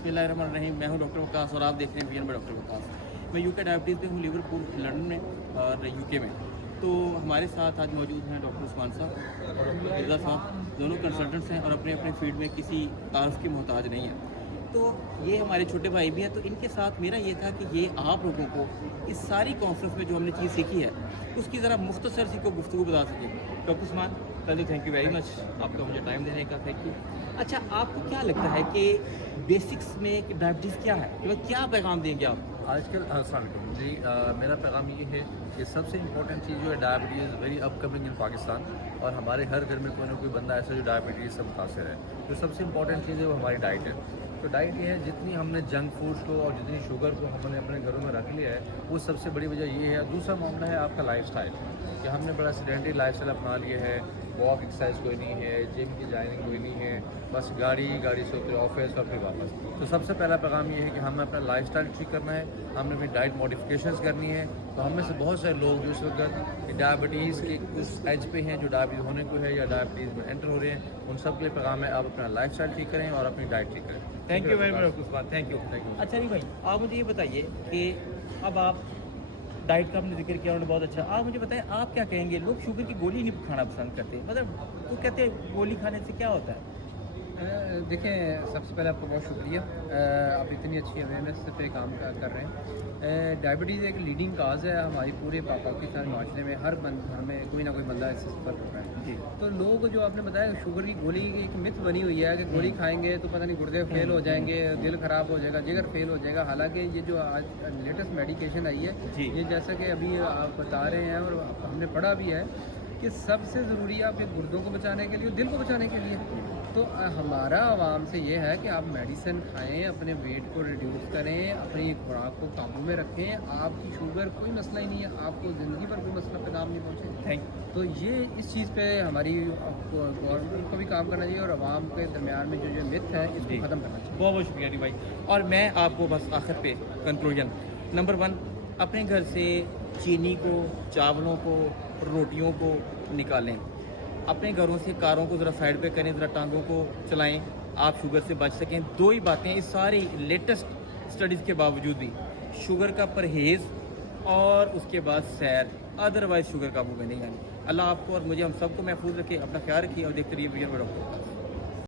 बिस्मिल्लाहिर्रहमानिर्रहीम। मैं हूं डॉक्टर वकास और आप देख रहे हैं वीएन बाय डॉक्टर वकास। मैं यूके डायबिटीज़ पे हूं, लिवरपूल लंदन में और यूके में। तो हमारे साथ आज मौजूद हैं डॉक्टर उस्मान साहब और डॉक्टर रिज़ा साहब, दोनों कंसल्टेंट्स हैं और अपने अपने फील्ड में किसी तारफ़ के मोहताज नहीं हैं। तो ये हमारे छोटे भाई भी हैं। तो इनके साथ मेरा ये था कि ये आप लोगों को इस सारी कॉन्फ्रेंस में जो हमने चीज़ सीखी है उसकी ज़रा मुख्तसर सी को गुफ्तगू बता सकें। डॉक्टर उस्मान, पहले थैंक यू वेरी मच, आपका मुझे टाइम देने का थैंक यू। अच्छा, आपको क्या लगता है कि बेसिक्स में डायबिटीज़ क्या है, कि क्या पैगाम देंगे आप? आजकल अस्सलाम वालेकुम जी, मेरा पैगाम ये है कि सबसे इम्पोर्टेंट चीज़ जो है डायबिटीज़ वेरी अपकमिंग इन पाकिस्तान, और हमारे हर घर में कोई ना कोई बंदा ऐसा जो डायबिटीज़ से मुतासर है। तो सबसे इम्पोर्टेंट चीज़ है वो हमारी डाइट है। तो डाइट ये है, जितनी हमने जंक फूड्स को और जितनी शुगर को हमने अपने घरों में रख लिया है, वो सबसे बड़ी वजह ये है। दूसरा मामला है आपका लाइफस्टाइल, कि हमने बड़ा सेडेंटरी लाइफस्टाइल अपना लिया है। वॉक एक्सरसाइज कोई नहीं है, जिम की जॉइनिंग कोई नहीं है, बस गाड़ी से होते ऑफिस और फिर वापस। तो सबसे पहला पैगाम ये है कि हमें अपना लाइफस्टाइल ठीक करना है, हमने अपनी डाइट मॉडिफिकेशंस करनी है। तो हम में से बहुत सारे लोग जो इस वक्त डायबिटीज़ के उस एज पे हैं जो डायबिटीज़ होने को है या डायबिटीज़ में एंटर हो रहे हैं, उन सब के लिए पैगाम है आप अपना लाइफस्टाइल ठीक करें और अपनी डाइट ठीक करें। Thank you very much Usman, thank you. अच्छा जी भाई, आप मुझे ये बताइए कि अब आप डाइट का आपने जिक्र किया, उन्होंने बहुत अच्छा। आप मुझे बताएं, आप क्या कहेंगे? लोग शुगर की गोली नहीं खाना पसंद करते, मतलब वो कहते हैं गोली खाने से क्या होता है? देखें, सबसे पहले आपका बहुत शुक्रिया, आप इतनी अच्छी अवेयरनेस पे काम कर रहे हैं। डायबिटीज़ एक लीडिंग काज है हमारी पूरे पाकिस्तान माशरे में, हर हमें कोई ना कोई बंदा इससे सफ़र कर रहा है जी। तो लोग जो आपने बताया शुगर की गोली की एक मिथ बनी हुई है कि गोली खाएंगे तो पता नहीं गुर्दे फेल हो जाएंगे, दिल ख़राब हो जाएगा, जिगर फेल हो जाएगा। हालांकि ये जो आज लेटेस्ट मेडिकेशन आई है, ये जैसा कि अभी आप बता रहे हैं और हमने पढ़ा भी है कि सबसे ज़रूरी है आपके गुर्दों को बचाने के लिए और दिल को बचाने के लिए। तो हमारा आवाम से ये है कि आप मेडिसिन खाएं, अपने वेट को रिड्यूस करें, अपनी खुराक को काबू में रखें। आपकी शुगर कोई मसला ही नहीं है, आपको ज़िंदगी भर कोई मसला पैगाम नहीं पहुँचे। Thank you. तो ये इस चीज़ पे हमारी गवर्नमेंट को भी काम करना चाहिए और आवाम के दरमियान में जो मिथ है इसको ख़त्म करना चाहिए। बहुत बहुत शुक्रिया जी भाई। और मैं आपको बस आखिर पे कंक्लूजन, नंबर 1, अपने घर से चीनी को, चावलों को, रोटियों को निकालें। अपने घरों से कारों को ज़रा साइड पे करें, ज़रा टांगों को चलाएं, आप शुगर से बच सकें। 2 ही बातें इस सारी लेटेस्ट स्टडीज़ के बावजूद भी, शुगर का परहेज़ और उसके बाद सैर, अदरवाइज़ शुगर काबू में नहीं आनी। अल्लाह आपको और मुझे हम सबको महफूज रखे, अपना ख्याल रखिए और देखते रहिए वीडियो में डॉक्टर।